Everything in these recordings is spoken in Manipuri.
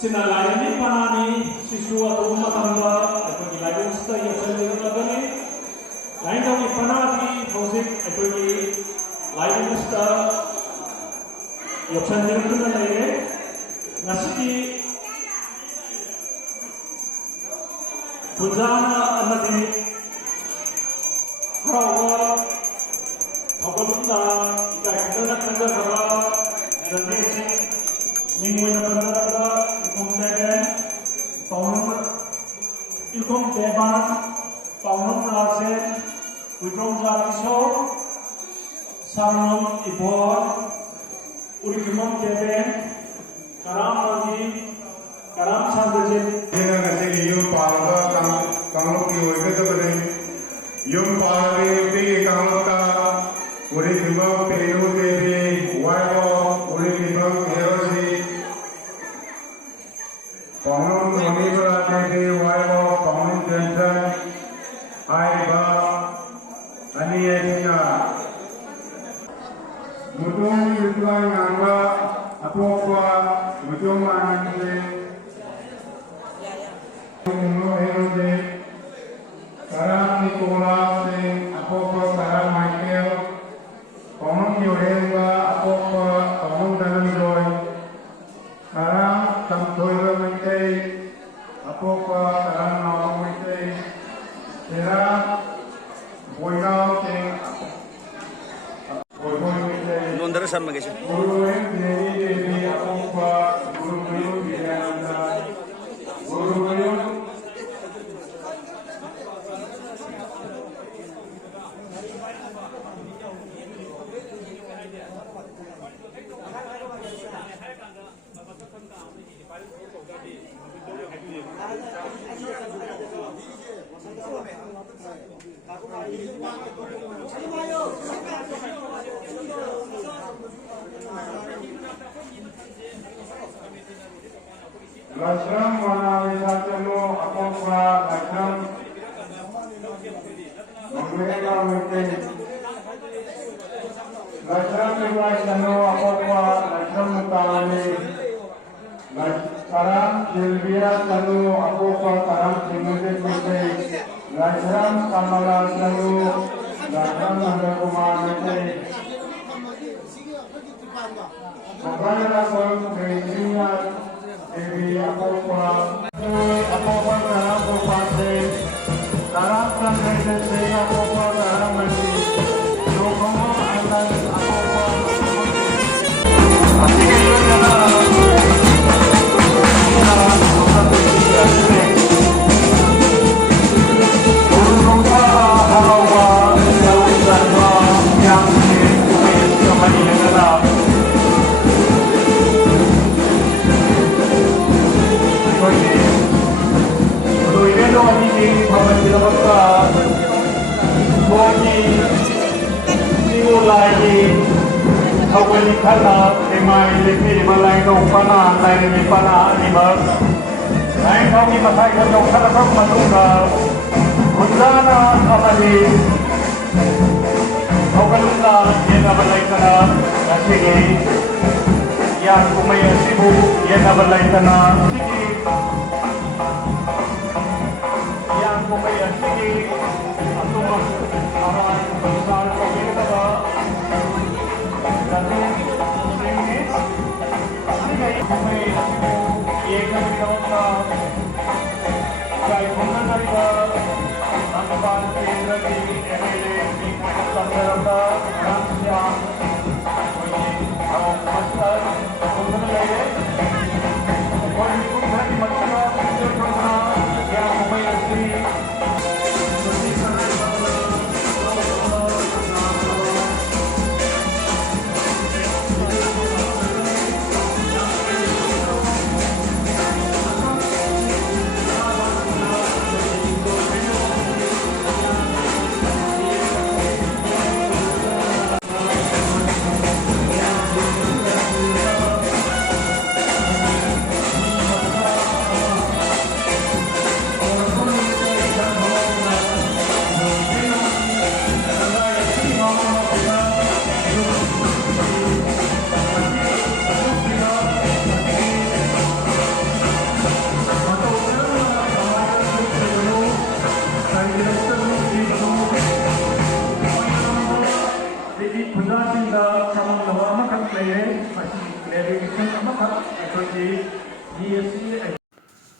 Sinalaini panani sisu atau umat tangga atau di lain sta yang sendiri lagi lain dong panani musik atau di lain sta yang sendiri tu lagi nasi bujana anadi hawa habalunda ika kita nak kerja kerja generasi minggu ini pada Ikom Devan, Paunom Rasen, Udrom Zakiso, Sarnom Ibor, Urikimom Deven, Karam Ragi, Karam Sandajit. Ini nanti yum palga kanglok ni wajib tu beri yum palga ni kanglok ka Urikimom Pelu Devi, Wajo Urikimom Herosi, Paunom Nonibra Devi, Wajo Johnson, Aiba, Aniesina, Mutung Yutuan Angga, Apokwa, Mutung Anande, Mutung Herode, Karam Nicolas, Apokwa, Karam Michael, Pomong Yorenga, Apokwa, Pomong Dananjoy, Karam Tamtoira Mente, Apokwa, Karam Nondara sama guys. Lashram Manavisatano Apokwa Lashram Mamega Mute Lashram Nivaisano Apokwa Lashram Mutani Karam Silvia Tanu Apokwa Karam Simute Mute Lashram Kamala Tanu Lashram Nandakumar Mute Mabaya Kong Krishna Devi Apokwa Karam Kopate Karam Kandese Apokwa Karam Mati Yokomo Alan Apokwa Kana emai lepi malai dong pana lai ni pana ni ber lai kau ni masai kau dong kana kau matungga bujana amali kau kalunda yena balai kana nasigi yang kumaya sibu yena balai kana yang kumaya sigi atumas arai besar kau ni kata Thank you.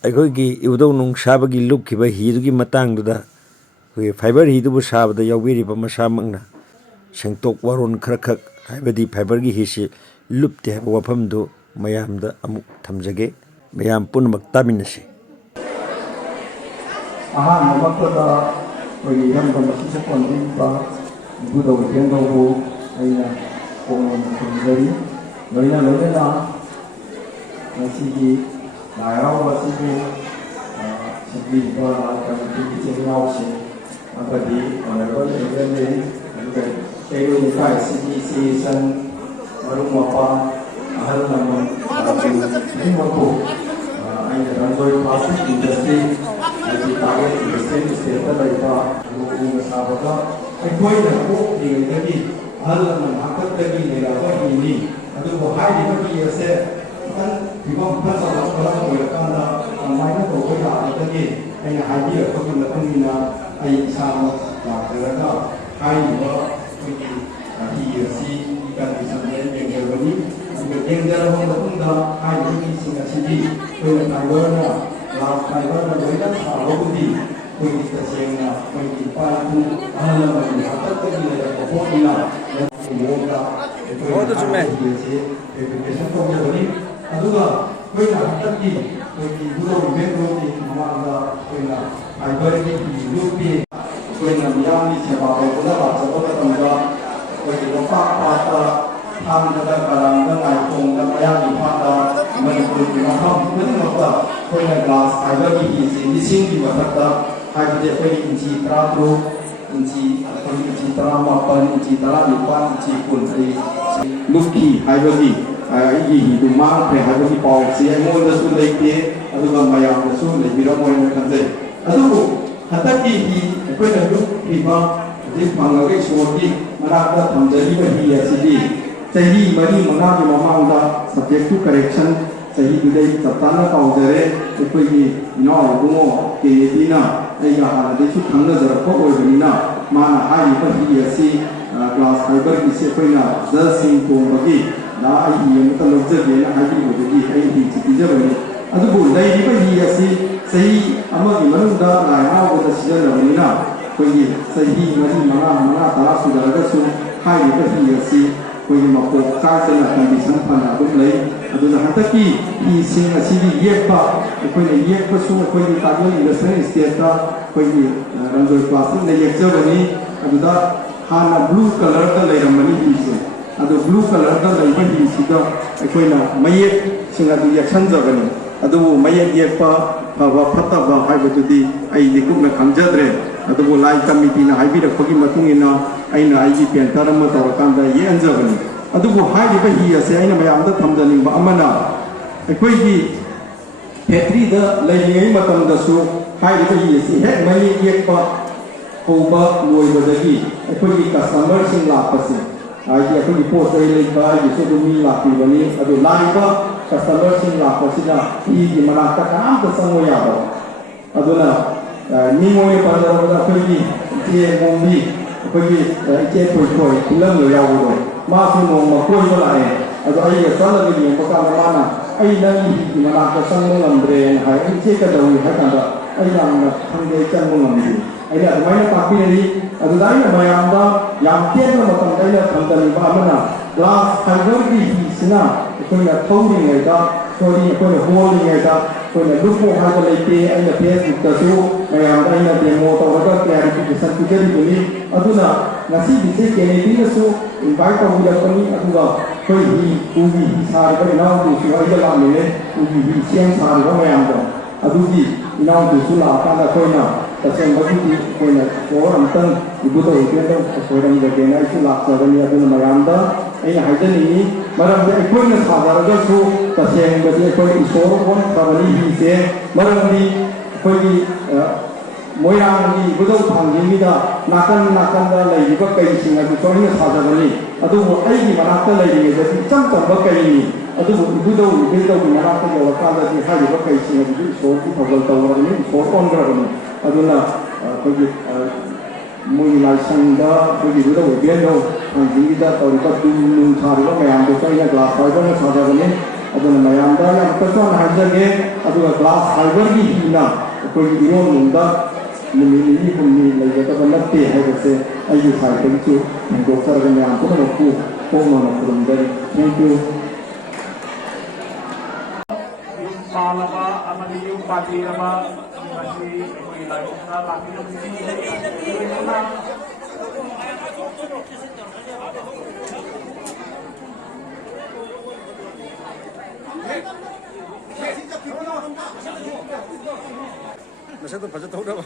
ꯑꯩꯈꯣꯏꯒꯤ ꯏꯕꯨꯙꯧ ꯅꯨꯡ ꯁꯥꯕꯒꯤ ꯂꯨꯞꯈꯤꯕ ꯍꯤꯗꯨꯒꯤ ꯃꯇꯥꯡꯗꯨꯗ ꯑꯩꯈꯣꯏꯒꯤ ꯐꯥꯏꯕꯔ ꯍꯤꯗꯨꯕꯨ ꯁꯥꯕꯗ ꯌꯥꯎꯕꯤꯔꯤꯕ ꯃꯁꯥꯃꯛꯅ ꯁꯦꯡꯇꯣꯛ ꯋꯥꯔꯣꯜ ꯈꯔꯈꯛ ꯍꯥꯏꯕꯗꯤ ꯐꯥꯏꯕꯔꯒꯤ ꯍꯤꯁꯤ ꯂꯨꯞꯇꯦ ꯍꯥꯏꯕ ꯋꯥꯐꯝꯗꯨ ꯃꯌꯥꯝꯗ ꯑꯃꯨꯛ ꯊꯝꯖꯒꯦ ꯃꯌꯥꯝ ꯄꯨꯝꯅꯃꯛ ꯇꯥꯃꯤꯟꯅꯁꯤ ꯑꯍꯥꯟꯕꯃꯛꯇꯗ ꯑꯩꯈꯣꯏꯒꯤ ꯏꯔꯝꯗꯝ ꯑꯁꯤꯗ ꯄꯣꯟꯕꯤꯕ ꯏꯕꯨꯙꯧ ꯏꯙꯦꯟꯗꯧꯕꯨ ꯑꯩꯅ ꯄꯣꯛꯅ ꯈꯨꯔꯨꯝꯖꯔꯤ ꯂꯣꯏꯅꯅ ꯉꯁꯤꯒꯤ ꯂꯥꯏ ꯍꯔꯥꯎꯕ ꯑꯁꯤꯕꯨ ꯁꯤꯟꯕꯤꯔꯤꯕ ꯂꯥꯏ ꯀꯝꯃꯤꯇꯤꯒꯤ ꯏꯆꯤꯜ ꯏꯅꯥꯎꯁꯤꯡ ꯑꯃꯗꯤ ꯑꯣꯅꯔꯦꯕꯜ ꯑꯦꯝ.ꯑꯦꯜ.ꯑꯦ ꯑꯗꯨꯒ ꯀꯩꯔꯣꯜ ꯂꯩꯀꯥꯏ ꯑꯁꯤꯒꯤ ꯏꯆꯦ ꯏꯆꯟ ꯃꯔꯨꯞ ꯃꯄꯥꯡ ꯑꯍꯜ ꯂꯃꯟ ꯈꯨꯗꯤꯡꯃꯛꯄꯨ ꯑꯩꯅ ꯔꯟꯖꯣꯏ ꯄ꯭ꯂꯥꯁꯇꯤꯛ ꯏꯟꯗꯁꯇ꯭ꯔꯤ ꯍꯥꯏꯗꯤ ꯇꯥꯔꯒꯦꯠ ꯏꯟꯗꯁꯇ꯭ꯔꯤꯌꯦꯜ ꯏꯁꯇꯦꯠꯇ ꯂꯩꯕ ꯎꯅ ꯁꯥꯕꯗ ꯑꯩꯈꯣꯏꯅ ꯄꯣꯛꯂꯤꯉꯩꯗꯒꯤ ꯑꯍꯜ ꯂꯃꯟ ꯍꯥꯛꯇꯛꯇꯒꯤ ꯂꯩꯔꯛꯄ ꯍꯤꯅꯤ ꯑꯗꯨꯕꯨ ꯍꯥꯏꯔꯤꯕ ꯍꯤ ꯑꯁꯦ ꯈꯤꯇꯪ ꯐꯤꯕꯝ ꯐꯠꯇꯕ ꯃꯔꯝ ꯑꯣꯏꯔꯀꯥꯟꯗ ꯀꯃꯥꯏꯅ ꯇꯧꯕ ꯌꯥꯒꯗꯒꯦ ꯑꯩꯅ ꯍꯥꯏꯕꯤꯔꯛꯄꯒꯤ ꯃꯇꯨꯡ ꯏꯟꯅ ꯑꯩ ꯏꯁꯥꯃꯛ ꯂꯥꯛꯆꯔꯒ ꯍꯥꯏꯔꯤꯕ ꯑꯩꯈꯣꯏꯒꯤ ꯍꯤ ꯑꯁꯤ ꯀꯟꯗꯤꯁꯟꯗ ꯌꯦꯡꯖꯕꯅꯤ ꯑꯗꯨꯒ ꯌꯦꯡꯖꯔꯕ ꯃꯇꯨꯡꯗ ꯍꯥꯏꯔꯤꯕ ꯍꯤꯁꯤꯡ ꯑꯁꯤꯗꯤ ꯑꯩꯈꯣꯏꯅ ꯐꯥꯏꯕꯔꯅ ꯒ꯭ꯂꯥꯁ ꯐꯥꯏꯕꯔꯅ ꯂꯣꯏꯅ ꯁꯥꯕꯕꯨꯗꯤ ꯑꯩꯈꯣꯏꯒꯤ ꯇꯁꯦꯡꯅ ꯑꯩꯈꯣꯏꯒꯤ ꯏꯄꯥ ꯏꯄꯨ ꯑꯍꯜ ꯂꯃꯟꯒꯤ ꯍꯥꯛꯇꯛꯇꯒꯤ ꯂꯩꯔꯛꯄ ꯄꯣꯠꯅꯤꯅ ꯃꯑꯣꯡꯗ ꯑꯩꯈꯣꯏꯅ ꯍꯤ ꯑꯁꯤ ꯐꯦꯕ꯭ꯔꯤꯀꯦꯁꯟ ꯇꯧꯖꯕꯅꯤ ꯑꯗꯨꯒ ꯑꯩꯈꯣꯏꯅ ꯍꯟꯗꯛꯀꯤ ꯑꯩꯈꯣꯏꯒꯤ ꯏꯕꯨꯙꯧ ꯏꯙꯦꯟꯗꯧꯒꯤꯃꯃꯥꯡꯗ ꯑꯩꯈꯣꯏꯅ ꯐꯥꯏꯕꯔꯒꯤ ꯍꯤ ꯂꯨꯞꯄꯤ ꯑꯩꯈꯣꯏꯅ ꯃꯤꯌꯥꯝꯒꯤ ꯁꯦꯕꯥ ꯇꯧꯕꯗ ꯂꯥꯛꯆꯕ ꯃꯇꯝꯗ ꯑꯩꯈꯣꯏꯒꯤ ꯂꯣꯛꯇꯥꯛ ꯄꯥꯠꯇ ꯊꯥꯡꯒꯗ ꯀꯔꯥꯡꯗ ꯉꯥꯏꯈꯣꯡꯗ ꯃꯌꯥꯡ ꯏꯝꯐꯥꯜꯗ ꯃꯅꯤꯄꯨꯔꯒꯤ ꯃꯐꯝ ꯈꯨꯗꯤꯡꯃꯛꯇ ꯑꯩꯈꯣꯏꯅ ꯒ꯭ꯂꯥꯁ ꯐꯥꯏꯕꯔꯒꯤ ꯍꯤꯁꯤ ꯂꯤꯁꯤꯡꯒꯤ ꯃꯊꯛꯇ ꯍꯥꯏꯕꯗꯤ ꯑꯩꯈꯣꯏꯒꯤ ꯏꯟꯆꯤ 13 ꯏꯟꯆꯤ ꯑꯩꯈꯣꯏꯒꯤ ꯏꯟꯆꯤ 19 ꯏꯟꯆꯤ 19 ꯏꯟꯆꯤ 20 ꯂꯨꯞꯈꯤ ꯍꯥꯏꯕꯒꯤ ꯑꯩꯒꯤ ꯍꯤꯗꯨ ꯃꯥꯡꯈ꯭ꯔꯦ ꯍꯥꯏꯕꯒꯤ ꯄꯥꯎꯁꯤ ꯑꯩꯉꯣꯟꯗꯁꯨ ꯂꯩꯇꯦ ꯑꯗꯨꯒ ꯃꯌꯥꯝꯗꯁꯨ ꯂꯩꯕꯤꯔꯝꯃꯣꯏꯅ ꯈꯟꯖꯩ ꯑꯗꯨꯕꯨ ꯍꯟꯗꯛꯀꯤ ꯍꯤ ꯑꯩꯈꯣꯏꯅ ꯂꯨꯞꯈꯤꯕ ꯍꯧꯖꯤꯛ ꯐꯪꯂꯒ ꯏꯁꯣꯔꯒꯤ ꯃꯅꯥꯛꯇ ꯊꯝꯖꯔꯤꯕ ꯍꯤ ꯑꯁꯤꯗꯤ ꯆꯍꯤ 4-5ꯒꯤ ꯃꯃꯥꯡꯗ ꯁꯕꯖꯦꯛ ꯇꯨ ꯀꯔꯦꯛꯁꯟ ꯆꯍꯤꯗꯨꯗꯩ ꯆꯞ ꯆꯥꯅ ꯀꯥꯎꯖꯔꯦ ꯑꯩꯈꯣꯏꯒꯤ ꯏꯅꯥꯎ ꯏꯕꯨꯡꯉꯣ ꯀꯦꯗꯤꯅ ꯑꯩꯒ ꯍꯥꯟꯅꯗꯩꯁꯨ ꯈꯪꯅꯖꯔꯛꯄ ꯑꯣꯏꯕꯅꯤꯅ ꯃꯥꯅ ꯍꯥꯏꯔꯤꯕ ꯍꯤ ꯑꯁꯤ ꯒ꯭ꯂꯥꯁ ꯐꯥꯏꯕꯔꯒꯤꯁꯤ ꯑꯩꯈꯣꯏꯅ ꯖꯁꯁꯤꯡ ꯇꯣꯡꯕꯒꯤ ꯑꯩ ꯍꯤ ꯑꯃꯇ ꯂꯧꯖꯒꯦꯅ ꯍꯥꯏꯕꯤꯕꯗꯒꯤ ꯑꯩ ꯍꯤꯁꯤ ꯄꯤꯖꯕꯅꯤ ꯑꯗꯨꯕꯨ ꯂꯩꯔꯤꯕ ꯍꯤ ꯑꯁꯤ ꯆꯍꯤ ꯑꯃꯒꯤ ꯃꯅꯨꯡꯗ ꯂꯥꯏ ꯍꯔꯥꯎꯕꯗ ꯁꯤꯖꯤꯟꯅꯕꯅꯤꯅ ꯑꯩꯈꯣꯏꯒꯤ ꯆꯍꯤ 4-5-10 ꯁꯨꯖꯔꯒꯁꯨ ꯍꯥꯏꯔꯤꯕ ꯍꯤ ꯑꯁꯤ ꯑꯩꯈꯣꯏꯒꯤ ꯃꯄꯣꯛ ꯆꯥꯛꯇꯅ ꯀꯟꯗꯤꯁꯟ ꯐꯅ ꯑꯗꯨꯝ ꯂꯩ ꯑꯗꯨꯅ ꯍꯟꯗꯛꯀꯤ ꯍꯤꯁꯤꯡ ꯑꯁꯤꯒꯤ ꯌꯦꯛꯄ ꯑꯩꯈꯣꯏꯅ ꯌꯦꯛꯄꯁꯨ ꯑꯩꯈꯣꯏꯒꯤ ꯇꯥꯛꯂꯝ ꯏꯟꯗꯁꯇ꯭ꯔꯤꯌꯦꯜ ꯏꯁꯇꯦꯠꯇ ꯑꯩꯈꯣꯏꯒꯤ ꯔꯟꯖꯣꯏ ꯄ꯭ꯂꯥꯁꯇꯤꯛꯅ ꯌꯦꯛꯆꯕꯅꯤ ꯑꯗꯨꯗ ꯍꯥꯟꯅ ꯕ꯭ꯂꯨ ꯀꯂꯔꯗ ꯂꯩꯔꯝꯕꯅꯤ ꯍꯤꯁꯦ ꯑꯗꯨ ꯕ꯭ꯂू कलर लेबा हिसीदा अखोइना मयेक सिंग अदु यक्षनजबनी अदुबु मयेक येकपा फबा फतबा हाइबदुदी आइदि कुमना खंजद्रे अदुबु लाई कमिटीना हाइबिरकपगी मतुंगिना आइना आइगी पेंटर अमा तौरकांदा येंजबनी अदुबु हाइदिबा हि असे आइना मयामदा थमजनिंबा अमना अखोइगी फैक्ट्रीदा लैलिङै मतमदसु हाइदिबा हि असे हेक मयेक येकपा होबा लोइबदगी अखोइगी कस्टमर सिंग लापसे आइए अखोइगी पोट चै लेबा आइगी सुमी लापिबनी अदु लाइबा कस्टमर सिंग लापसिदा हिगी मनाक्ता कनामता संगो याबा अदुना निमोय पादरबदा अखोइगी जे मोंबी अखोइगी इचे थोय फिल्म लो यावदो मासु नोंमा कोइबा लाए अदु आइगे चलगि यंबका माना आई नंगी हिगी मनाक्ता संगो नंद्रे हाय इचे कदौई हाकंदा ꯑꯩ ꯌꯥꯝꯅ ꯈꯪꯗꯦ ꯆꯪꯕ ꯉꯝꯗꯦ ꯑꯩꯅ ꯑꯗꯨꯃꯥꯏꯅ ꯇꯥꯛꯄꯤꯔꯤ ꯑꯗꯨꯗ ꯑꯩꯅ ꯃꯌꯥꯝꯗ ꯌꯥꯝ ꯇꯦꯟꯕ ꯃꯇꯝꯗ ꯑꯩꯅ ꯊꯝꯖꯅꯤꯡꯕ ꯑꯃꯅ ꯒ꯭ꯂꯥꯁ ꯐꯥꯏꯕꯔꯒꯤ ꯍꯤꯁꯤꯅ ꯑꯩꯈꯣꯏꯅ ꯊꯧꯔꯤꯉꯩꯗ ꯑꯩꯈꯣꯏꯅ ꯍꯣꯜꯂꯤꯉꯩꯗ ꯑꯩꯈꯣꯏꯅ ꯂꯨꯞꯄꯣ ꯍꯥꯏꯕ ꯂꯩꯇꯦ ꯑꯩꯅ ꯐꯦꯁꯕꯨꯛꯇꯁꯨ ꯃꯌꯥꯝꯗ ꯑꯩꯅ ꯗꯦꯃꯣ ꯇꯧꯔꯒ ꯀ꯭ꯂꯥꯔꯤꯐꯤꯀꯦꯁꯟ ꯄꯤꯖꯔꯤꯕꯅꯤ ꯑꯗꯨꯅ ꯉꯁꯤꯒꯤꯁꯦ ꯀꯦꯅꯦꯗꯤꯅꯁꯨ ꯏꯟꯚꯥꯏꯠ ꯇꯧꯕꯤꯔꯛꯄꯅꯤ ꯑꯗꯨꯒ ꯑꯩꯈꯣꯏ ꯎꯒꯤ ꯍꯤ ꯁꯥꯔꯤꯕ ꯏꯅꯥꯎꯗꯨꯁꯨ ꯑꯩꯒ ꯂꯥꯛꯃꯤꯟꯅꯩ ꯎꯒꯤ ꯍꯤ ꯁꯦꯝ ꯁꯥꯔꯤꯕ ꯃꯌꯥꯝꯗꯣ ꯑꯗꯨꯒꯤ ꯏꯅꯥꯎꯗꯨꯁꯨ ꯂꯥꯛꯑꯀꯥꯟꯗ ꯑꯩꯈꯣꯏꯅ ꯇꯁꯦꯡꯕꯒꯤꯗꯤ ꯑꯩꯈꯣꯏꯅ ꯁꯣꯔ ꯑꯃꯇꯪ ꯏꯕꯨꯙꯧ ꯏꯕꯦꯟꯗꯧ ꯈꯣꯏꯔꯝꯖꯒꯦꯅ ꯑꯩꯁꯨ ꯂꯥꯛꯆꯕꯅꯤ ꯑꯗꯨꯅ ꯃꯌꯥꯝꯗ ꯑꯩꯅ ꯍꯥꯏꯖꯅꯤꯡꯉꯤ ꯃꯔꯝꯗꯤ ꯑꯩꯈꯣꯏꯅ ꯁꯥꯖꯔꯒꯁꯨ ꯇꯁꯦꯡꯕꯗꯤ ꯑꯩꯈꯣꯏ ꯏꯁꯣꯔ ꯑꯣꯟꯈ꯭ꯔꯕꯅꯤ ꯍꯤꯁꯦ ꯃꯔꯝꯗꯤ ꯑꯩꯈꯣꯏꯒꯤ ꯃꯣꯏꯔꯥꯡꯒꯤ ꯏꯕꯨꯙꯧ ꯊꯥꯡꯖꯤꯡꯒꯤꯗ ꯅꯥꯀꯟ ꯅꯥꯀꯟꯗ ꯂꯩꯔꯤꯕ ꯀꯩꯁꯤꯡ ꯑꯗꯨꯁꯨ ꯑꯩꯅ ꯁꯥꯖꯕꯅꯤ ꯑꯗꯨꯕꯨ ꯑꯩꯒꯤ ꯃꯅꯥꯛꯇ ꯂꯩꯔꯤꯉꯩꯗꯗꯤ ꯏꯆꯝ ꯆꯝꯕ ꯀꯩꯅꯤ ꯑꯗꯨꯕꯨ ꯏꯕꯨꯙꯧ ꯏꯕꯦꯟꯗꯧꯒꯤ ꯃꯅꯥꯛꯇ ꯌꯧꯔꯀꯥꯟꯗꯗꯤ ꯍꯥꯏꯔꯤꯕ ꯀꯩꯁꯤꯡ ꯑꯗꯨꯁꯨ ꯏꯁꯣꯔꯒꯤ ꯊꯧꯒꯜ ꯇꯧꯔꯕꯅꯤ ꯏꯁꯣꯔ ꯑꯣꯟꯈ꯭ꯔꯕꯅꯤ ꯑꯗꯨꯅ ꯑꯩꯈꯣꯏꯒꯤ ꯃꯣꯏꯒꯤ ꯂꯥꯏꯁꯪꯗ ꯑꯩꯈꯣꯏꯒꯤ ꯏꯕꯨꯙꯧ ꯏꯕꯦꯟꯗꯧ ꯊꯥꯡꯖꯤꯡꯒꯤꯗ ꯇꯧꯔꯤꯕ ꯅꯨꯡ ꯁꯥꯔꯤꯕ ꯃꯌꯥꯝꯗꯨꯁꯨ ꯑꯩꯅ ꯒ꯭ꯂꯥꯁ ꯐꯥꯏꯕꯔꯅ ꯁꯥꯖꯕꯅꯤ ꯑꯗꯨꯅ ꯃꯌꯥꯝꯗ ꯌꯥꯝ ꯀꯆꯥꯅ ꯍꯥꯏꯖꯒꯦ ꯑꯗꯨꯒ ꯒ꯭ꯂꯥꯁ ꯐꯥꯏꯕꯔꯒꯤ ꯍꯤꯅ ꯑꯩꯈꯣꯏꯒꯤ ꯏꯔꯣꯟꯅꯨꯡꯗ ꯅꯨꯃꯤꯠ ꯅꯤꯅꯤ ꯍꯨꯝꯅꯤ ꯂꯩꯒꯗꯕ ꯅꯠꯇꯦ ꯍꯥꯏꯕꯁꯦ ꯑꯩꯒꯤ ꯁꯥꯏꯠꯇꯒꯤꯁꯨ ꯍꯦꯟꯗꯣꯛꯆꯔꯒ ꯃꯌꯥꯝ ꯄꯨꯝꯅꯃꯛꯄꯨ ꯍꯣꯡꯅ ꯈꯨꯔꯨꯝꯖꯔꯤ thank you Palama amadi yung patirama kasi ilayo na laki ng Masyado pa sa tawag.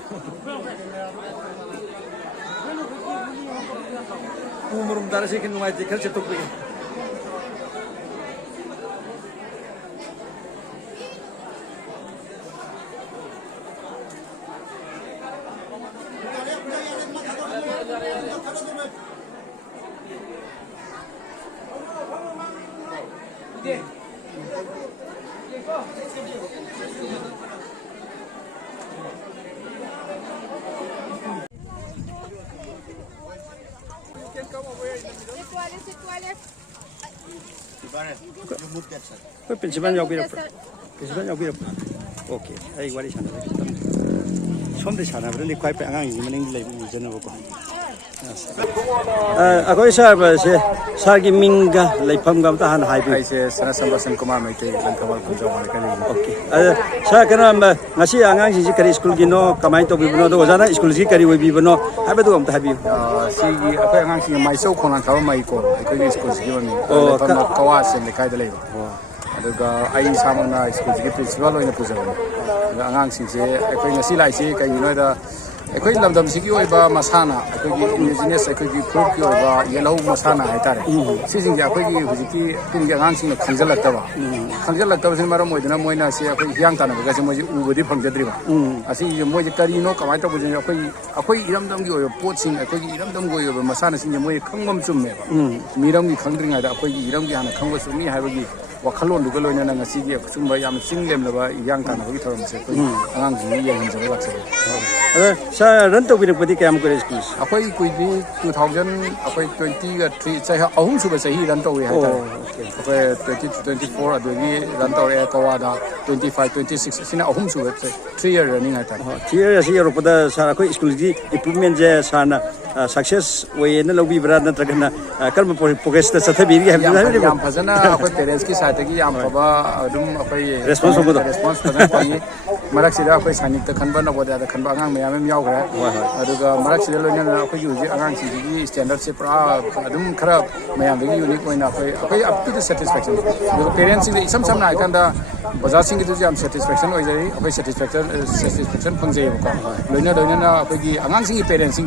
Umurum dara siya kinumay tikal siya tukli. Kau principal jauh kira apa? Okey, ayo wali sana. Somai sana berarti kau apa angang ini mending lagi jenuh aku. Aku isar berse, sargi mingga leipam gam tahan high. Saya sana sambasan kumar mereka yang kamal kunjung mereka ni. Okey, saya kena ngasih angang sih kari school gino kamai to bibono do ozana school sih kari bibono. Apa tu am tahabi? Sigi apa angang sih mai so konan kau mai ko. Aku ni school sih ni. Oh, kawas ni kai dalai. Aduga ai sama na school sih principal loina puja. Angang sih aku ngasih lai sih kai ni ada. Aku ini dalam segi oiba masana, aku ini indigenous, aku ini folk oiba yellow masana itu. Sisi ni aku ini hujiki tinggi angan sih nak kanjal tawa. Kanjal tawa sih maram oidana moina sih aku hiang tanah, bekas moji ubudi pangjat riba. Asih moji karino kamai tawa jadi aku iram dam oiba pot sih, aku iram dam oiba masana sih moji kangam cumme. Miram ni kangdring ada, aku iram ni anak kangwas ni hai bagi. Wakalon juga loina nang ngasih dia cuma yang singlem leba yang tanah bagi thorong sih. Angan sih yang hanjar lagi. Saya rentu bilik budi kaya amku school. Aku ikut di 2000, aku 23, saya ahum sudah saya rentu ya. Aku 24 ada lagi rentu ya kawada 25, 26. Sini ahum sudah 3 year running ada. 3 years sih pada saya aku school di improvement je sana success way na lobi berat na terkena kalau progress tercatat biri yang pasana aku parents ki saat lagi yang apa adum apa response pasana kami marak sida aku sanik terkan bana boda terkan bangang meyam meyau kira. Aduga marak sida lo ni aku juga angang sih standard sih pra adum kerap meyam lagi unik mana aku up to the satisfaction. Aduga parents ini sam na ikan dah bazar sih itu jam satisfaction oi jadi aku satisfaction pangje aku. Lo ni aku gi angang sih parents sih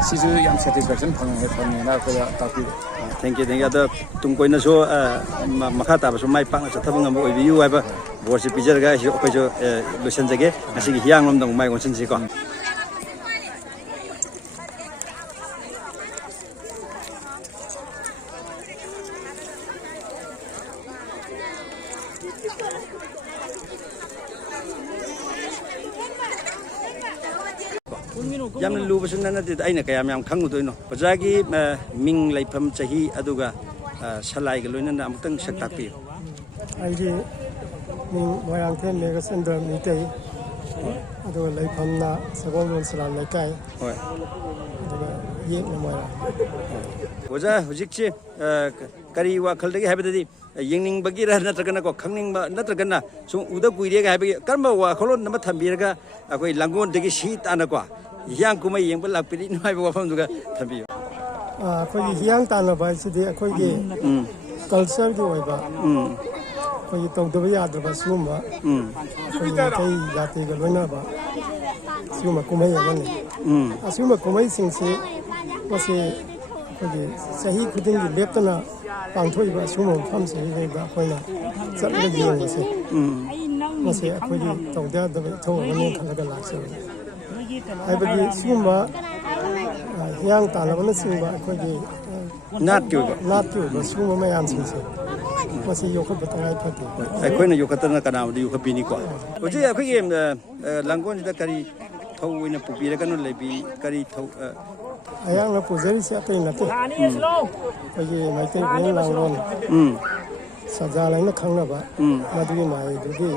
sisu yang satisfaction pangge na aku tapi. Thank you. Ada tungkoi na so makata baso mai pang sa tabang mo ibu apa borsi pijar ga so ko so lusen jage asigi hiang lom dong mai gonsen si ko. Yang lu besul nana itu, aina kaya yang kanggu tu ino. Pajagi ming laipam cahi aduga salai kalau nana amteng sektapi. Aji ming wayang ten mega sender mintai ꯑꯗꯨꯒ ꯂꯩꯐꯝꯅ ꯁꯒꯣꯜꯕꯟ ꯁꯂꯥꯝ ꯂꯩꯀꯥꯏ ꯍꯣꯏ ꯑꯗꯨꯒ ꯌꯦꯛꯅ ꯃꯣꯏꯔꯥꯡ ꯑꯣꯖꯥ ꯍꯧꯖꯤꯛꯁꯦ ꯀꯔꯤ ꯋꯥꯈꯜꯗꯒꯤ ꯍꯥꯏꯕꯗꯗꯤ ꯌꯦꯡꯅꯤꯡꯕꯒꯤꯔ ꯅꯠꯇ꯭ꯔꯒꯅꯀꯣ ꯈꯪꯅꯤꯡꯕ ꯅꯠꯇ꯭ꯔꯒꯅ ꯁꯨꯝ ꯎꯗ ꯀꯨꯏꯔꯦꯒ ꯍꯥꯏꯕꯒꯤ ꯀꯔꯝꯕ ꯋꯥꯈꯜꯂꯣꯟ ꯑꯃ ꯊꯝꯕꯤꯔꯒ ꯑꯩꯈꯣꯏ ꯂꯥꯡꯒꯣꯜꯗꯒꯤ ꯁꯤ ꯇꯥꯅꯀꯣ ꯍꯤꯌꯥꯡ ꯀꯨꯝꯍꯩ ꯌꯦꯡꯕ ꯂꯥꯛꯄꯤꯔꯤꯅꯣ ꯍꯥꯏꯕ ꯋꯥꯐꯝꯗꯨꯒ ꯊꯝꯕꯤꯌꯨ ꯑꯩꯈꯣꯏꯒꯤ ꯍꯤꯌꯥꯡ ꯇꯥꯟꯅꯕ ꯍꯥꯏꯁꯤꯗꯤ ꯑꯩꯈꯣꯏꯒꯤ ꯀꯜꯆꯔꯒꯤ ꯑꯣꯏꯕ ꯑꯩꯈꯣꯏꯒꯤ ꯇꯧꯗꯕ ꯌꯥꯗ꯭ꯔꯕ ꯁꯤꯒꯨꯝꯕ ꯑꯩꯈꯣꯏꯒꯤ ꯃꯩꯇꯩ ꯖꯥꯇꯤꯒ ꯂꯣꯏꯅꯕ ꯁꯤꯒꯨꯝꯕ ꯀꯨꯝꯍꯩ ꯑꯃꯅꯤ ꯑꯁꯤꯒꯨꯝꯕ ꯀꯨꯝꯍꯩꯁꯤꯡꯁꯤ ꯃꯁꯤ ꯑꯩꯈꯣꯏꯒꯤ ꯆꯍꯤ ꯈꯨꯗꯤꯡꯒꯤ ꯂꯦꯞꯇꯅ ꯄꯥꯡꯊꯣꯛꯏꯕ ꯑꯁꯤꯒꯨꯝꯕ ꯃꯐꯝꯁꯤꯗꯩꯗ ꯑꯩꯈꯣꯏꯅ ꯆꯠꯂꯒ ꯌꯦꯡꯕꯁꯦ ꯃꯁꯤ ꯑꯩꯈꯣꯏꯒꯤ ꯇꯧꯗ ꯌꯥꯗꯕ ꯏꯊꯧ ꯑꯃꯅꯤ ꯈꯜꯂꯒ ꯂꯥꯛꯆꯕꯅꯤ ꯍꯥꯏꯕꯗꯤ ꯁꯤꯒꯨꯝꯕ ꯍꯤꯌꯥꯡ ꯇꯥꯟꯅꯕꯅꯆꯤꯡꯕ ꯑꯩꯈꯣꯏꯒꯤ ꯅꯥꯠꯀꯤ ꯑꯣꯏꯕ ꯁꯤꯒꯨꯝꯕ ꯃꯌꯥꯝꯁꯤꯡꯁꯦ ꯃꯁꯤ ꯌꯣꯛꯈꯠꯄ ꯇꯉꯥꯏ ꯐꯗꯦ ꯑꯩꯈꯣꯏꯅ ꯌꯣꯛꯈꯠꯇꯅ ꯀꯅꯥꯕꯨꯗꯤ ꯌꯣꯛꯈꯠꯄꯤꯅꯤꯀꯣ ꯍꯧꯖꯤꯛ ꯑꯩꯈꯣꯏꯒꯤ ꯂꯥꯡꯒꯣꯜꯁꯤꯗ ꯀꯔꯤ ꯊꯧ ꯑꯣꯏꯅ ꯄꯨꯕꯤꯔꯒꯅꯣ ꯂꯩꯕꯤ ꯀꯔꯤ ꯊꯧ ꯑꯌꯥꯝꯕ ꯄꯨꯖꯔꯤꯁꯦ ꯑꯇꯩ ꯅꯠꯇꯦ ꯑꯩꯈꯣꯏꯒꯤ ꯃꯩꯇꯩ ꯚꯦꯟ ꯂꯥꯡꯂꯣꯟ ꯁꯖꯥꯜ ꯍꯥꯏꯅ ꯈꯪꯅꯕ ꯃꯗꯨꯒꯤ ꯃꯥꯏꯗꯨꯒꯤ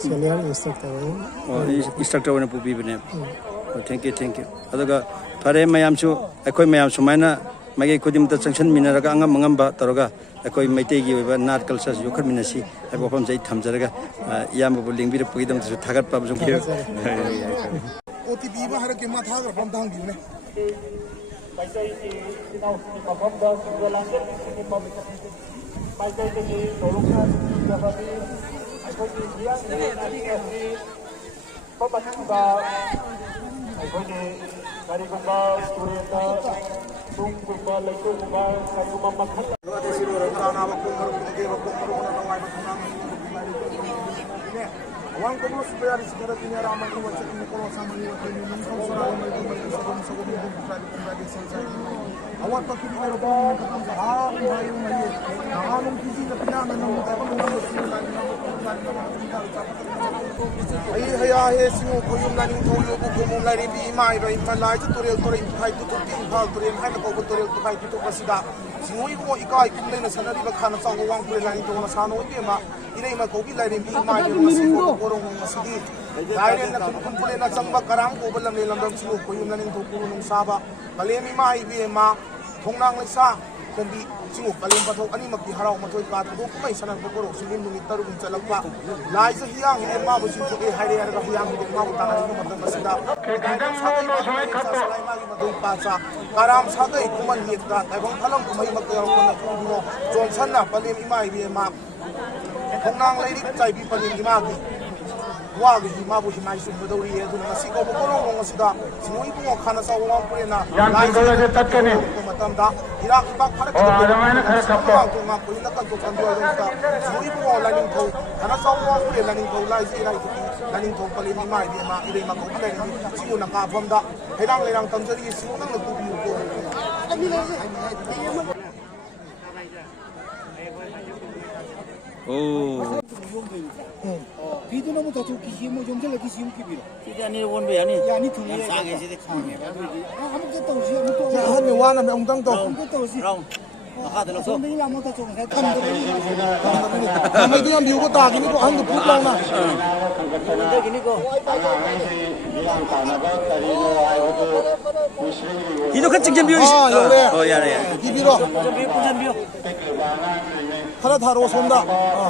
ꯁꯦꯅꯤꯌꯔ ꯏꯟꯁꯇ꯭ꯔꯛꯇꯔ ꯑꯣꯏꯅ ꯄꯨꯕꯤꯕꯅꯦꯕ ꯊꯦꯡꯛ ꯌꯨ ꯑꯗꯨꯒ ꯐꯔꯦ ꯃꯌꯥꯝꯁꯨ ꯑꯩꯈꯣꯏ ꯃꯌꯥꯝ ꯁꯨꯃꯥꯏꯅ ꯃꯥꯏꯀꯩ ꯈꯨꯗꯤꯡꯃꯛꯇ ꯆꯪꯁꯤꯟꯃꯤꯟꯅꯔꯒ ꯑꯉꯝ ꯑꯉꯝꯕ ꯇꯧꯔꯒ ꯑꯩꯈꯣꯏ ꯃꯩꯇꯩꯒꯤ ꯑꯣꯏꯕ ꯅꯥꯠ ꯀꯜꯆꯔꯁꯤ ꯌꯣꯛꯈꯠꯃꯤꯟꯅꯁꯤ ꯍꯥꯏꯕ ꯋꯥꯐꯝꯁꯦ ꯑꯩ ꯊꯝꯖꯔꯒ ꯏꯌꯥꯝꯕꯕꯨ ꯂꯦꯡꯕꯤꯔꯛꯄꯒꯤꯗꯃꯛꯇꯁꯨ ꯊꯥꯒꯠꯄ ꯑꯃꯁꯨꯡ OTP ꯑꯃ ꯍꯥꯏꯔꯛꯀꯦ ꯃꯥ ꯊꯥꯈ꯭ꯔꯕ ꯑꯝꯇ ꯍꯪꯕꯤꯌꯨꯅꯦ ꯃꯩꯇꯩꯒꯤ ꯏꯅꯥꯎꯁꯤꯡꯒꯤ ꯃꯐꯝꯗ ꯁꯤꯡꯖꯦꯜ ꯂꯥꯟꯖꯦꯜꯕꯤꯁꯤꯡꯒꯤ ꯃꯩꯇꯩꯗꯒꯤ ꯅꯣꯂꯨꯛꯅ ꯁꯤꯡꯖꯕꯗꯤ ꯑꯩꯈꯣꯏꯒꯤ ꯍꯤꯌꯥꯡꯒꯤ ꯑꯅꯤꯡ ꯑꯁꯤ ꯃꯇꯨꯡꯗ ꯑꯩꯈꯣꯏꯒꯤ ꯀꯔꯤꯒꯨꯝꯕ ꯇꯨꯔꯦꯟꯗ ꯇꯨꯡꯒꯨꯝꯕ ꯂꯩꯇꯨꯒꯨꯝꯕ ꯀꯔꯤꯒꯨꯝꯕ ꯃꯈꯜ Awang ko mo supaya rin sigara tinaraman ko at sa kumukuro sa mga iwan kayo nung kausara mo yung mga sa gumi yung kufrali kung gadi sa sa inyo. Awat pa pinaro ko ng katang sa haang hayong ngayon. Nanganong kisi na pinanan ng mga kapag mga sila na mga kufrali na mga tingkal sa patang. Ay hayahe singo ko yung naning tulo ko kung lari di imay ro impalay sa turil kahit tututing hal turil hay na ko turil kahit tutuk pasida. Singoy ko ikay kung na sanari bagkana sa uwang turil naning tulo na sano ito ma Inay magkogi lari di imay ro masiko kurong masigi. Dahil na kumpulin na sang magkarang ko balang nilang daw singo ko yung naning tulo nung saba. Kalemi maibi ma kung nang lisa kumbi singo kalim patok ani maghiharaw matoy patro ko may sanang pagkuro singin nung itaro ng salagpa. Lai sa hiyang hindi mabusin ko hari hari hiyang hindi mabutangan ko matagmasida. Dahil sa akin sa salay magi matoy patsa. Karam sa akin kumanhit ka. Taibang palang kumay magkayaw ko na kundo. Johnson na palim imay ma. Kung nang lairik chay bi palim imagi. Wag himabu himay sumadawi edo na si ko bukulong ng sida. Singoy ko kana sa uwang ko na. Lai sa tatkanin. Matamda. Irak ibang karak ko ko ma ko ina ka to kandu ay sta. Singoy ko laning ko. Kana sa uwang ko laning ko lai sa iray laning ko palim imay bi ma iray ma ko kai singo na ka pamda. Helang lerang tamjari singo nang nagtubiyo ko. 오. 비도 너무 더 좋기 시모 좀 전에 기시 움기비로. 이게 아니 원배 아니. 야, 니 등에 싸게 시대 칸에. 아무 것도 없이 아무 또. 야, 한 명와나 명당 또. 아무 것도 없이. 라운. 아까 들었어. 근데 이 아무 것도 좀 해. 아무 이거 미우고 따기니고 한도 풀라나. 이도 같이 좀 비우. 요래. 야래. 비비로. 좀 비우. 하나 다로 손다.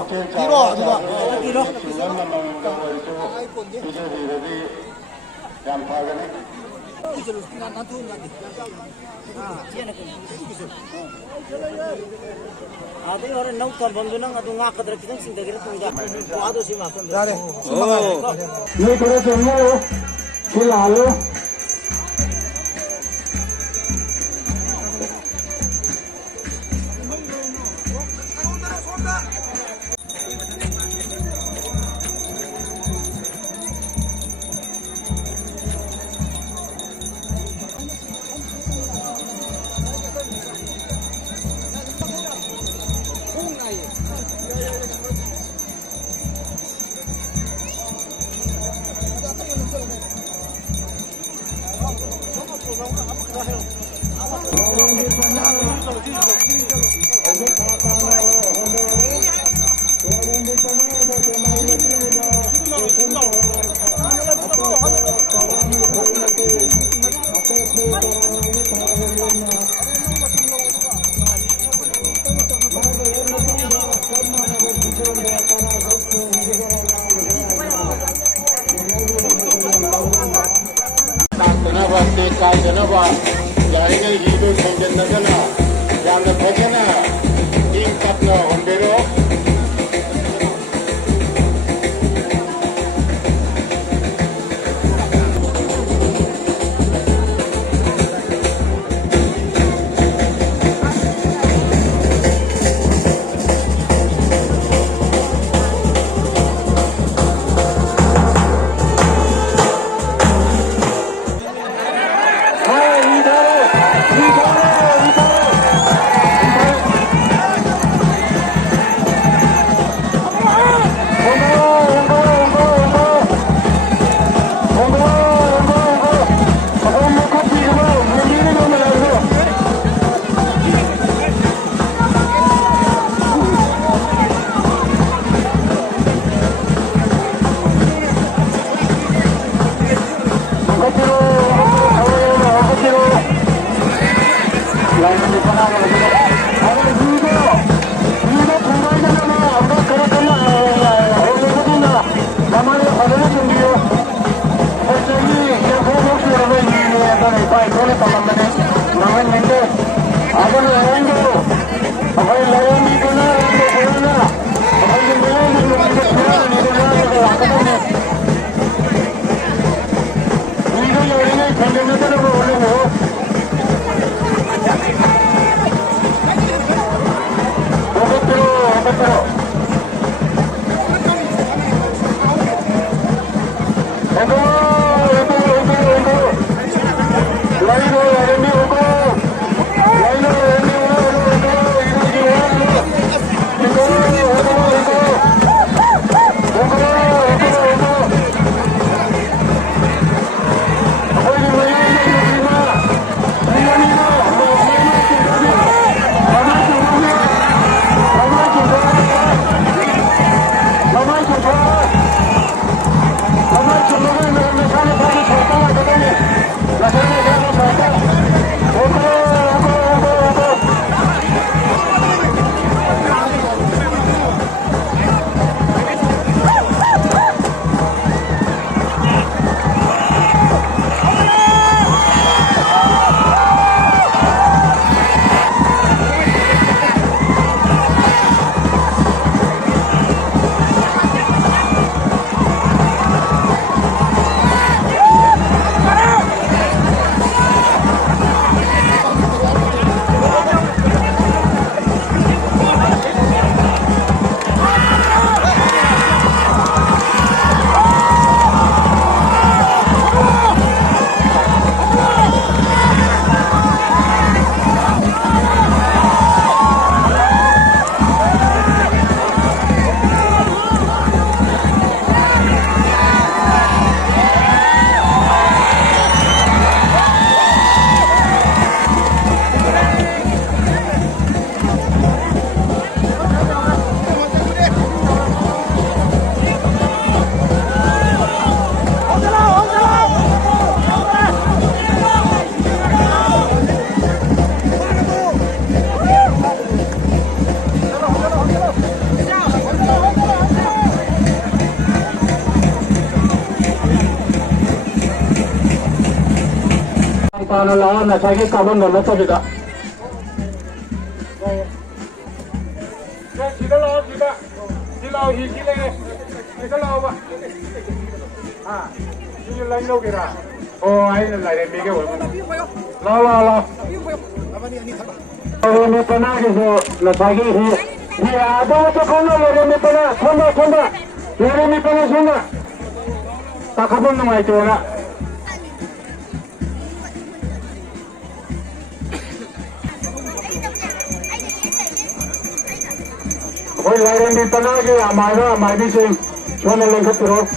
비로 아주가. 비로. Ada orang nak terbang tu nang, adu ngak kadar kita sing dagir tu enggak. Adu sih makan. 야래. Oh. 네 그래서 실라로 ꯑꯣꯏꯗꯅꯕ ꯌꯥꯔꯤꯉꯩ ꯍꯤꯗꯨ ꯊꯣꯝꯖꯤꯟꯅꯗꯅ ꯌꯥꯝꯅ ꯐꯖꯅ ꯏꯪ ꯇꯞꯅ ꯍꯣꯟꯕꯤꯔꯣ. Para lawan na saya kawan na to bida. Sila lao hi sila sila lao ba. Sila lain lo kira. Oh, ai na lai mi ke wo. Lao. Ini pernah gitu, lagi ini. Dia ada tu kono ini pernah, konda. Ini pernah konda. Tak kabun nama itu orang. Hoy lain di pernah ke amai di sini, cuma lengkap terus.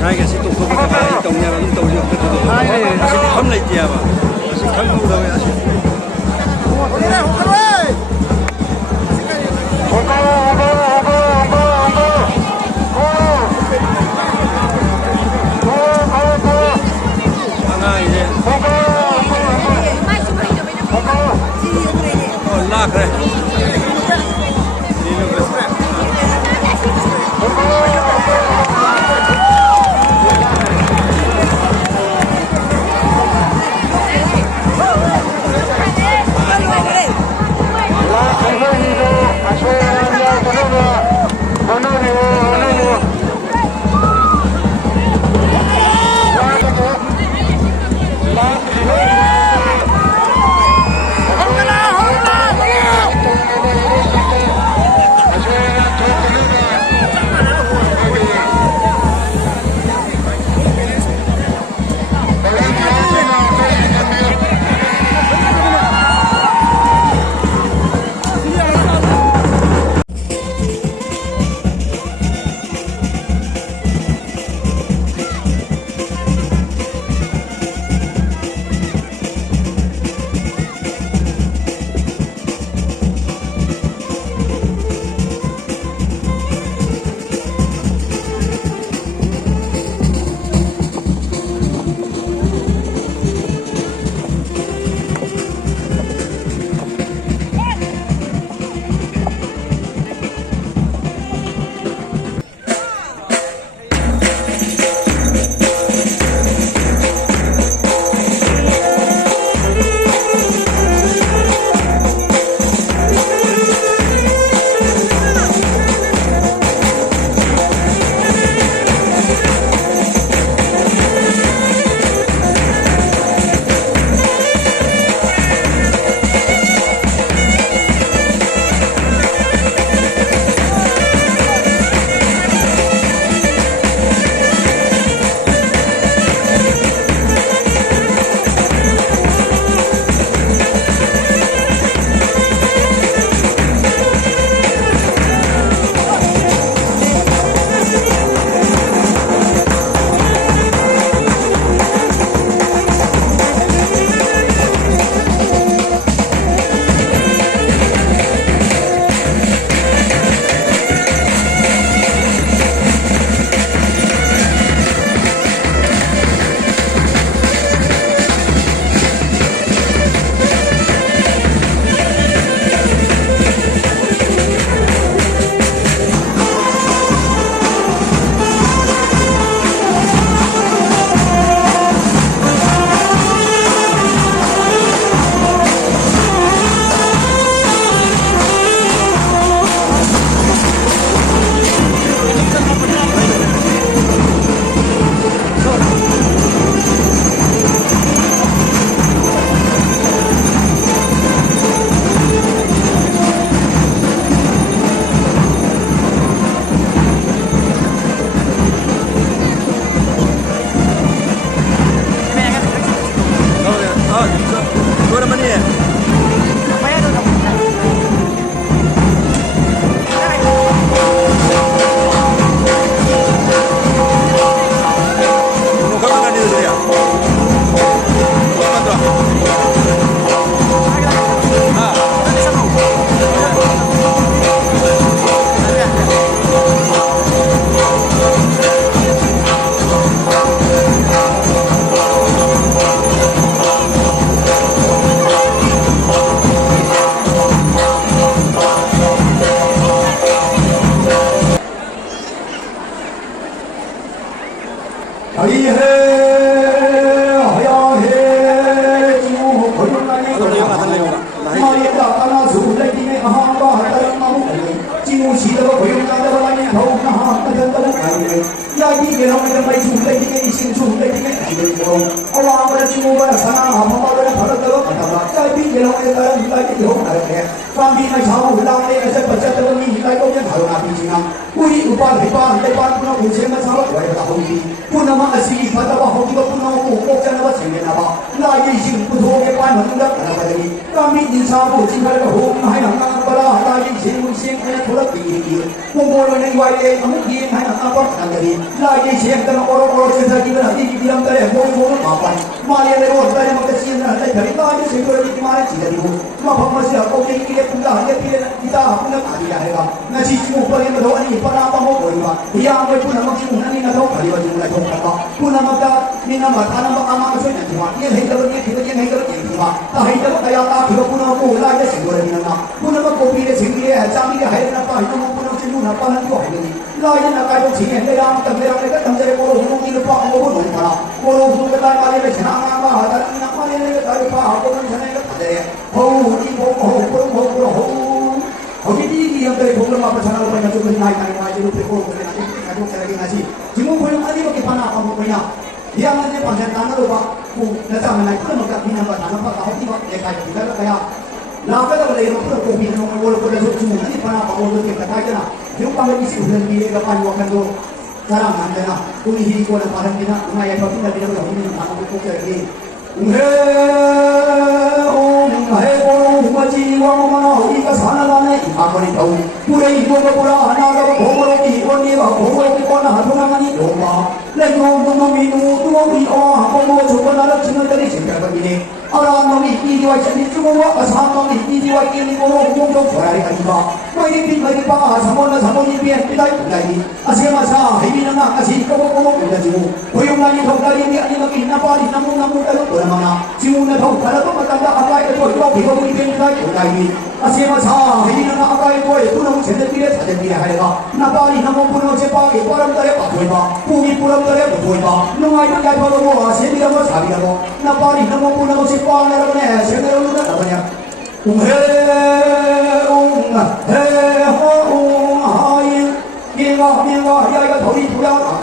sai cái sự tục của cái tổng nhà làm tổng việc cái đó sẽ không lấy tiền mà sẽ không mua đâu vậy lạc rồi long ai ta lại cái hậu này kẻ quan vi này sao người lao đây sẽ bật chất cho mình lại công nhân thảo nào thì nào ui upa thì ba đây ba cũng nó cũng xem mà sao vậy là không đi cũng nó mà sĩ phát ra không thì cũng nó cũng cố gắng nó xem là ba lại cái gì cũng thôi cái quan mình đó là cái gì quan vi thì sao cũng chỉ phải là hôm hay là ngang qua là lại cái gì cũng xem cái thôi là cái gì cũng có rồi này vậy đấy không biết hay là apa cái gì lại cái xem cái nó orang cerita kita nanti bilang tadi mau apa malah lewat tadi maka siapa tadi dari tadi sekolah di mana sih tadi maka masih aku kita punya kita punya kali ya nasi semua paling betul ini pada apa mau buat dia apa pun nama semua nanti nak tahu kali wajib mulai tahu apa pun nama kita ni nama tanam nama macam ni cuma dia hendak dia kita yang hendak dia cuma tak hendak kayak tak kita pun nama mulai dia sekolah di mana pun nama kopi dia sendiri cami dia hari apa nama pun nama semua apa nanti kau hari lain nak kau sini dia ram mereka tentang kalau hukum ini pak mau buat mana kalau hukum kita kali ni senang apa ada ni nak kali ni kali pak aku kan senang kita ada oh ni oh jadi yang dari problem apa sana orang yang cuba naik jadi pekor nanti kadang saya lagi nasi cuma problem ada bagi panah kamu punya dia nanti panjang tanah lupa nanti naik pun maka bina tanah apa kau tiba kita kayak laka dah boleh nak pun kopi nak boleh cuma nanti panah kamu tu kita kaya na yung panggil isi ulan bili ka panwakan do sarang anda na kung hindi ko na parang bina ngaya pa pina bina ko hindi na ako ko lagi majiwa mana ika sana lane ako ni tau pura ibo ko pura ana ko bhomoro ki oni ba bhomoro ki kona hatuna mani doma lego mo minu tu mi o ako mo chukona la china dari sikka bagine ara no mi ki wa chani chumo wa asa no mi ki wa ki ni ko mo mo chorari kari ba mai pa samoni bi pilai pilai asema sa hibi na kasi ko ko jimu koyo ngani thokari ni ani maki na pa ni namu talu ko mana jimu na thok kala to matanda apai ko ko bi ko ni ben kai kai asema sa hibi na apai ko tu na chende pire chade pire haega na pa ni namu puno che pa ke param tare pa thoi ba pumi puram tare pa thoi ba no ai to kai pa lo wa se ni mo sa bi mo na pa ni namu puno che pa na ro ne se ne ro na ta nya 미가 야이가 더리 부야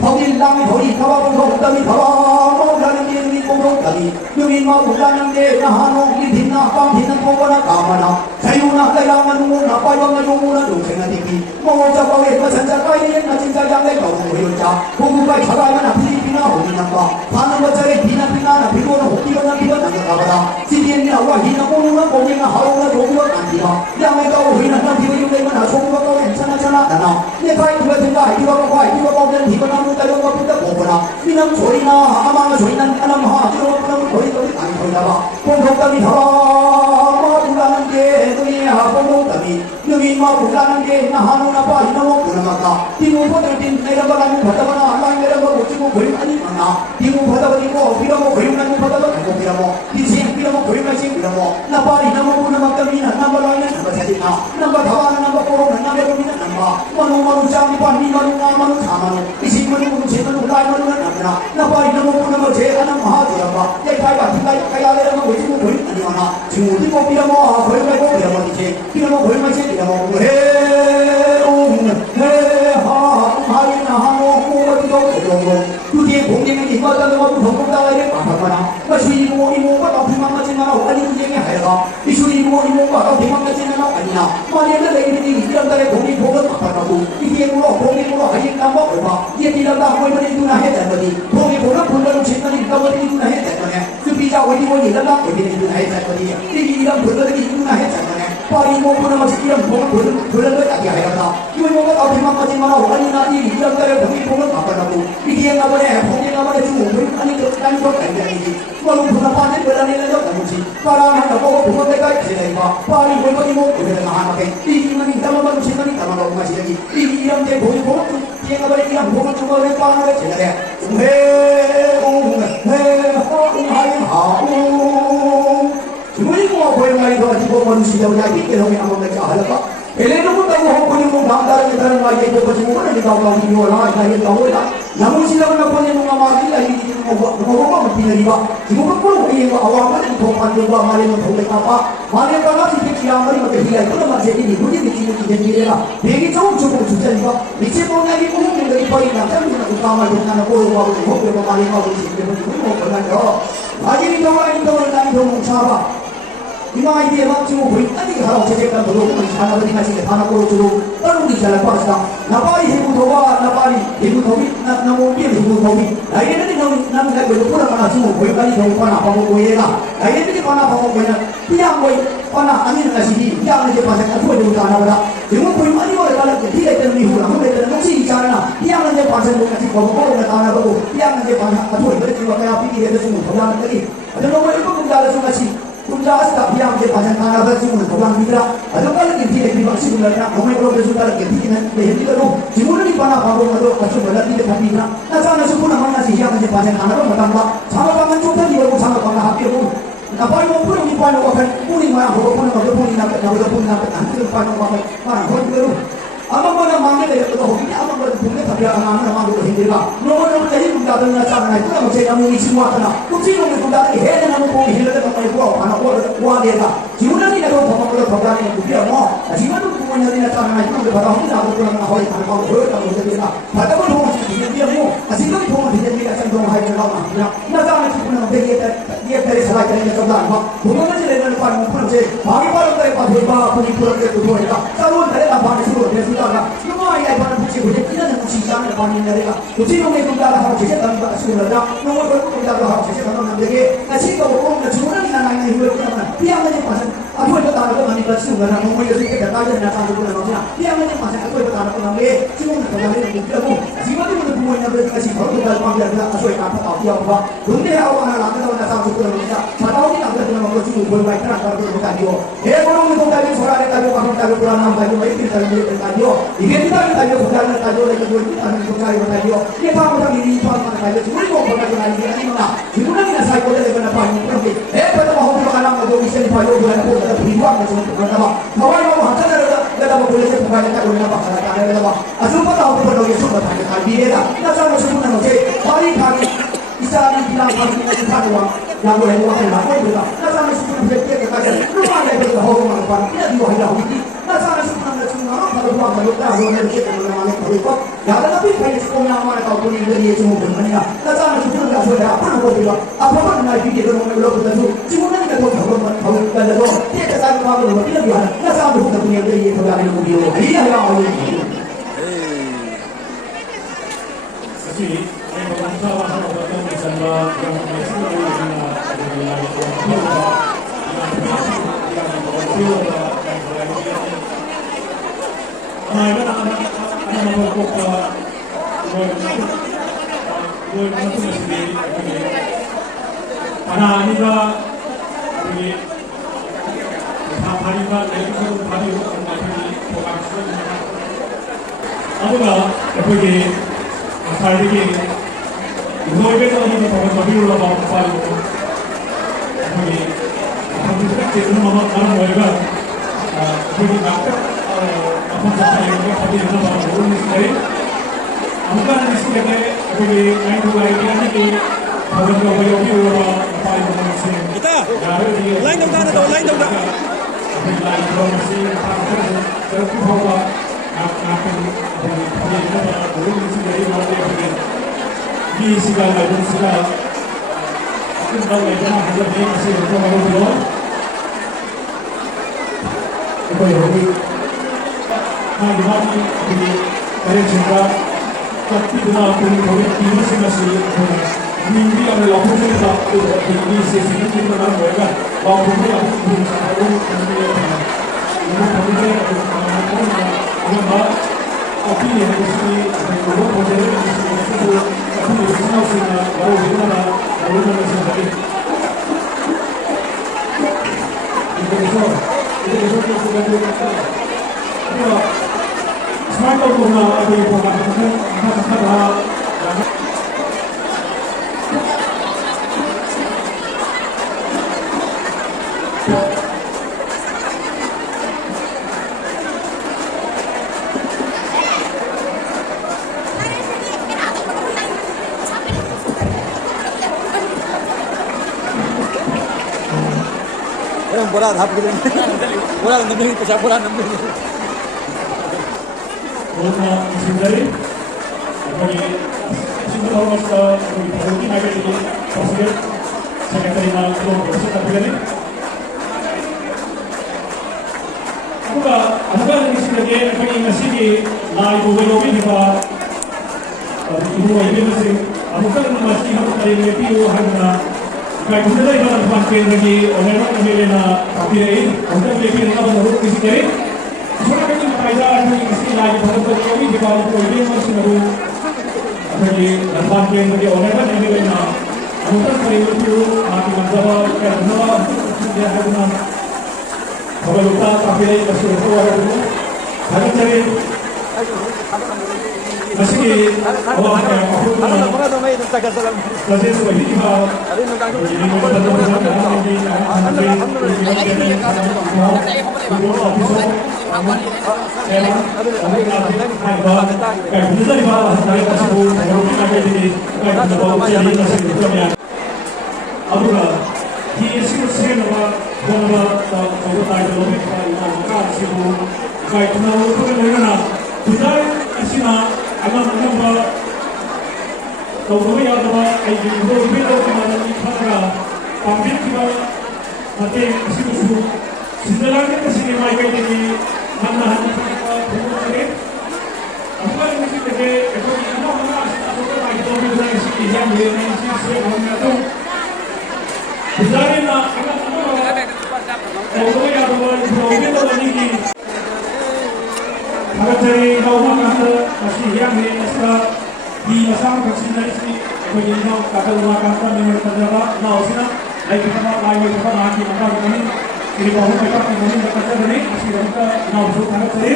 더리 남이 더리 가봐본 더리 가봐 먹으라는 게 우리 공동다리 여기 막 올라는데 나하노 이 빛나 빵 빛나 보거나 가마나 자유나 가야만 누구나 빠이왕나 용무나 동생나 디비 먹어자 빵에 마찬자 까이에 나 진짜 양내 가보고요자 공부가 가가야나 필리피나 호미나가 반은 것자리 비나 비고는 호기거나 비거나 가봐라 지비엔이나 와 히나 공무나 공이나 하루나 용무나 간디가 양내가 오히나 나 비고 용내거나 총무가 괜찮아 나나 내 파이 누가 된다 이거가 와 이거가 없는 이거나 못하려고 본다 보거나 미남 소리나 아마가 소리나 아나마 저거 보면 거리 아니 거기다가 공동감이 더 불나는 게 너희야 공동감이 너희 막 불나는 게 나하노나 봐 이놈 불나마가 디모 보들딘 내려가라고 받아거나 알랑 내려가 못지고 거리까지 만나 디모 받아버리고 비라고 거리까지 받아버리고 비라고 디생 비라고 거리까지 비라고 나봐 이놈 불나마감이나 나발랑에 나봐 사진나 나봐 다와나 나봐 꼬로나 나베로미나 나봐 마누 장이 반니 마누 자마누 이신 마누 제마누 라이 마누 나나 나봐 이놈 불나마 제 하나 마하지라봐 예카이가 딜라이 카야레라고 외치고 거리 아니와나 지금 어디 뭐 비라고 거리까지 비라고 이제 비라고 거리까지 비라고 그게 공경이 이마다 너무 동동다에 빠빠나 마시고 이모가 더 비만하지만 아니 그게 하여가 이슈이고 이모가 더 비만하지만 아니나 만약에 내일이 이런 달에 공이 보면 빠빠나고 이게 공이 하니까 뭐 얼마 얘기라다 뭐를 누나 해야 되거든 공이 보면 불러는 신나니 까버리 누나 해야 되거든 수비자 어디고 이러다 어디는 누나 해야 되거든 이게 이런 불러들이 누나 해야 되거든 파리 뭐 보는 것이 이런 공을 불러를 하게 하여가 이모가 더 비만하지만 아니나 이런 달에 공이 보면 빠빠나고 이게 나버려 공이 나버려 주고 아니 그딴 거 아니지 뭐는 부나 빠진 별안에는 저 나무지 바람을 나보고 부모 때가 지내가 파리 벌거니 뭐 그래가 하나게 이기만이 담아만 지만이 담아가고 마시기 이런 데 보이 보고 얘가 버리 이런 보고 주고를 빠는 지내래 주문이 뭐 보이는 거 가지고 뭔 시대로 야기 때문에 한번 내가 하려까 엘레는 못하고 홍보는 뭐 남다른 다른 말이 있고 가지고 뭐는 이거 나오기 요라 이게 나오라 나무 시대로 나보는 거 말이야 이게 뭐가 비내리가 지금 거꾸로 이거 아와만 도판도 말이면 도대가봐 말에다가 이렇게 양말이 뭐 되게 이거 맞지 이게 뭐지 이게 되게라 되게 좀 주자니까 미치 모나기 공부는 거 이거 남자는 거 까말 된다는 거로 하고 뭐 말이 하고 있는데 뭐 그러나요 나중에 나이 더 뭉쳐봐 이마이 비에만 지금 보이 아니 가라 제제가 도로 하나 버리 가시게 하나 보러 주로 따로리 잘 빠지다 나빠리 해고 도와 나빠리 해고 도비 나모 비에 해고 도비 나이들이 너무 남자 그 보라 하나 지금 보이까지 좀 하나 하고 보이가 나이들이 하나 하고 보이나 그냥 보이 하나 아니는 것이 그냥 이제 봐서 앞으로 좀 하나보다 지금 보이 많이 벌어 가는 게 뒤에 있는 이유라 문에 있는 혹시 있잖아 그냥 이제 봐서 같이 보고 보고 하나 보고 그냥 이제 봐서 앞으로 이렇게 좀 그냥 비기게 돼서 좀 도와는 거기 어떤 거 이거 공자를 좀 같이 kumjasa biang je pasang tanah berjumur orang mitra ada kali kita di bangsa sebenarnya ramai orang bersuara kita dengan leher kita tu jumur ni panah baru ada asal berada di depan mitra nah sana sepuluh mana sih yang je pasang tanah berapa tambah sama pangan cuba di bawah sama pangan hampir pun nah paling mau pun ni paling mau kan pun mana bawa pun ada pun nak hampir paling mau kan mana pun baru Amang mana manggil dia tu hobi, amang mana punya tapi amang mana manggil dia hindi ba. Nomor jadi kita tu nak cakap itu nak macam kamu isi semua kena. Kunci nomor kita ni head nama pun hindi kita tak mahu anak buat dia tak. Jiwa ni nak tahu apa kalau program ni dia mau. Jiwa tu pun jadi nak cakap itu nak berapa hari nak berapa nak hari nak kau berapa tak boleh dia. Pada pun pun dia mau. Asyik tu pun dia ni asyik tu hari nak kau. Nak cakap itu pun nak dia dari salah kerana sebab apa. Bukan macam dia nak pun pun je. Bagi pada kita pada apa pun pun kita tu dia. Kalau dia nak pada suruh dia Semua yang pada puji puji kita nak puji jangan depan ini mereka. Puji orang itu dah harus jadi dalam bahasa Sunda. Nomor berikut kita harus jadi dalam nama dia. Nasi kau orang nak cuma ni nak naik hidup kita mana? Dia macam pasal. Aku itu tak ada mana bahasa Sunda. Nomor itu kita dah ada nak tahu kita macam. Dia macam pasal aku itu tak ada nama dia. Cuma nak tahu dia kita pun. Jiwa itu mana pun yang berkasih kalau kita dalam dia kita asal kita tahu dia apa. Dunia awak nak kita nak tahu kita macam. Tahu kita ada nama kita cuma boleh baik nak tahu kita dia. Orang itu tadi suara dia tadi orang tadi pulang nama dia baik kita tadi. Ini kita tadi bukan tadi lagi dua kita ni bukan tadi. Dia tahu kita ini tuan mana tadi. Cuma ni orang tadi lagi ni mana. Cuma ni saya boleh lepas apa ni berarti. Pada mahu kita kalau mahu bisa dipakai bukan pun ada ribuan macam tu kan apa. Kawan mahu hasil ada boleh saya bukan kita boleh apa kalau tak ada apa. Asal pada aku pada yang sudah tadi tadi dia. Kita sama semua nak cek. Hari bisa dibilang pagi kita satu orang yang boleh buat yang lain juga. Kita sama semua berfikir kita rumah ada kita orang apa. Tidak diwahida ini. Kita sama semua nak cuma kalau buat kalau tak boleh kita mana berikut. Ya tapi kalau sekolah mana kau pun ini dia cuma bermain. Kita sama semua nak sudah apa nak buat. Apa pun nak fikir orang yang belum tahu. Cuma nak kita tahu kalau tahu. Kita sama mahu tidak biar. Kita sama semua punya dia itu yang lebih dia. Ini yang awal. Jadi, yang pertama adalah bersama yang Asal ini, dua kita lagi di bawah mobil lalu bawa kapal itu. Jadi, kami sudah cekung mama kalau mereka, jadi apa sahaja yang mereka tadi itu bawa mobil ini sendiri. Amkan di sini jadi lain dua ini di bawah mobil lalu bawa kapal itu masih. Kita, lain dong, lain dong. Lain dong masih terus bawa. Di segala dan segala, kita tahu yang mana yang masih berkembang belum. Itu yang ini. Nah, di mana ini dari juga, tapi dengan pun ini masih mimpi yang lakukan kita ini sesi ini kita nak mereka, lakukan kita belum tahu opini yang di sini, orang projek di sini itu, tapi di sini sudah baru bagaimana sendiri. Itu sudah dilakukan. Kalau semakin banyak ada yang melakukan, maka bola hap gitu. Bola nambah pecah bola nambah. Bola sendiri. Bagi semua orang mungkin ada di pasir. Saya terima kalau bersedia begini. ibu Welowi juga ibu ibu masih amukan masih harus dari review harga kayak kita dari mana pakai lagi orang orang milena tapi ini untuk review kita baru kisi kiri sebenarnya kita faida ini kisi lagi baru Welowi juga ibu ibu masih baru lagi dan pakai lagi orang orang milena amukan dari review mati menjawab kayak nama dia harga kalau lupa tapi ini masih itu orang dulu harga cari masih awak aku masih sebagai ibu jadi kita kalau kami ada ay ibu ibu itu mana ni para pambil kita nanti situ sebenarnya kita sini mereka ini mana kita berbuat apa yang mesti kita itu kita mana kita lagi tu kita lagi sini yang dia ni sini saya orang itu sebenarnya nak kalau kami ada ibu itu ni agak cari kau mana masih yang ni di masa kecil dari sini begini kata rumah kata memang terjadi nah usina lagi kita lagi kita ini ini bahu kita ini kita ini masih kita nah usut agak cari